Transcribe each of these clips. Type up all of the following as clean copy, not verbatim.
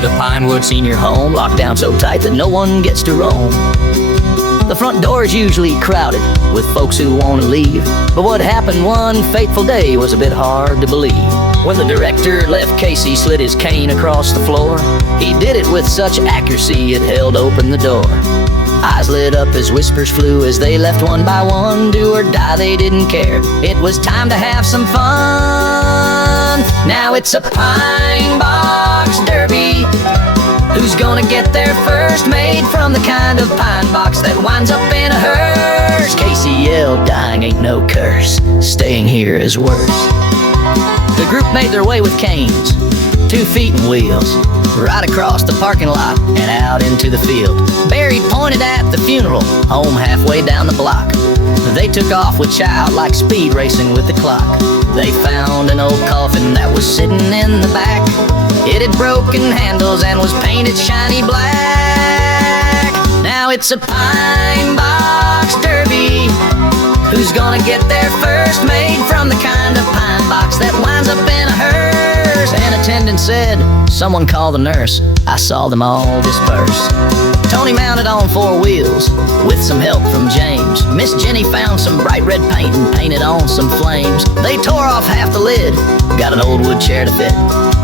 to the Pinewood Senior Home, locked down so tight that no one gets to roam. The front door is usually crowded with folks who want to leave, but what happened one fateful day was a bit hard to believe. When the director left, Casey slid his cane across the floor. He did it with such accuracy it held open the door. Eyes lit up as whispers flew as they left one by one. Do or die, they didn't care. It was time to have some fun. Now it's a pine box derby. Who's gonna get there first? Made from the kind of pine box that winds up in a hearse. Casey yelled, dying ain't no curse. Staying here is worse. The group made their way with canes, 2 feet and wheels, right across the parking lot and out into the field. Barry pointed at the funeral home halfway down the block. They took off with Child like speed racing with the clock. They found an old coffin that was sitting in the back. It had broken handles and was painted shiny black. Now it's a pine box derby. Who's gonna get there first? Made from the kind of pine box that winds up in a hearse. An attendant said, someone call the nurse. I saw them all disperse. Tony mounted on 4 wheels with some help from James. Miss Jenny found some bright red paint and painted on some flames. They tore off half the lid, got an old wood chair to fit.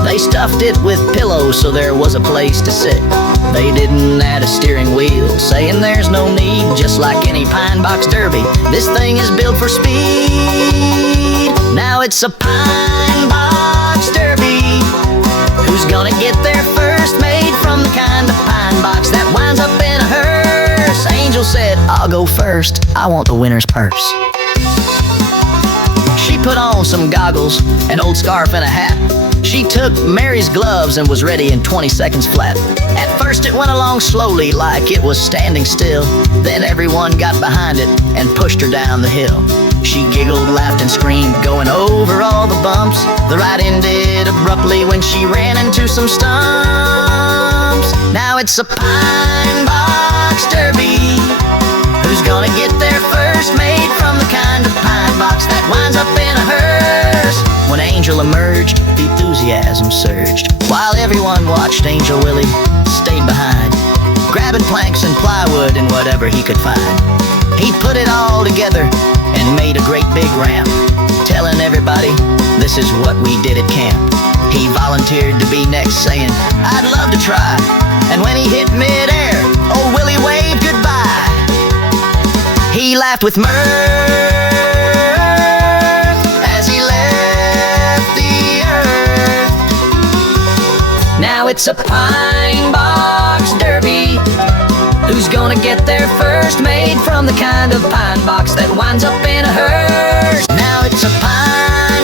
They stuffed it with pillows so there was a place to sit. They didn't add a steering wheel, saying there's no need. Just like any pine box derby, this thing is built for speed. Now it's a pine box derby. Who's gonna get there first? Made from the kind of pine box that winds up in a hearse. Angel said, I'll go first. I want the winner's purse. She put on some goggles, an old scarf and a hat. She took Mary's gloves and was ready in 20 seconds flat. At first it went along slowly like it was standing still. Then everyone got behind it and pushed her down the hill. She giggled, laughed and screamed, going over all the bumps. The ride ended abruptly when she ran into some stumps. Now it's a pine box derby. Who's gonna get there first? Made from the kind of pine box that winds up in a hearse. When Angel emerged, enthusiasm surged. While everyone watched, Angel Willie stayed behind, grabbing planks and plywood and whatever he could find. He put it all together and made a great big ramp, telling everybody this is what we did at camp. He volunteered to be next, saying, I'd love to try. And when he hit midair, old Willie waved goodbye. He laughed with mirth as he left the earth. Now it's a pine box derby. Who's gonna get there first? Made from the kind of pine box that winds up in a hearse. Now it's a pine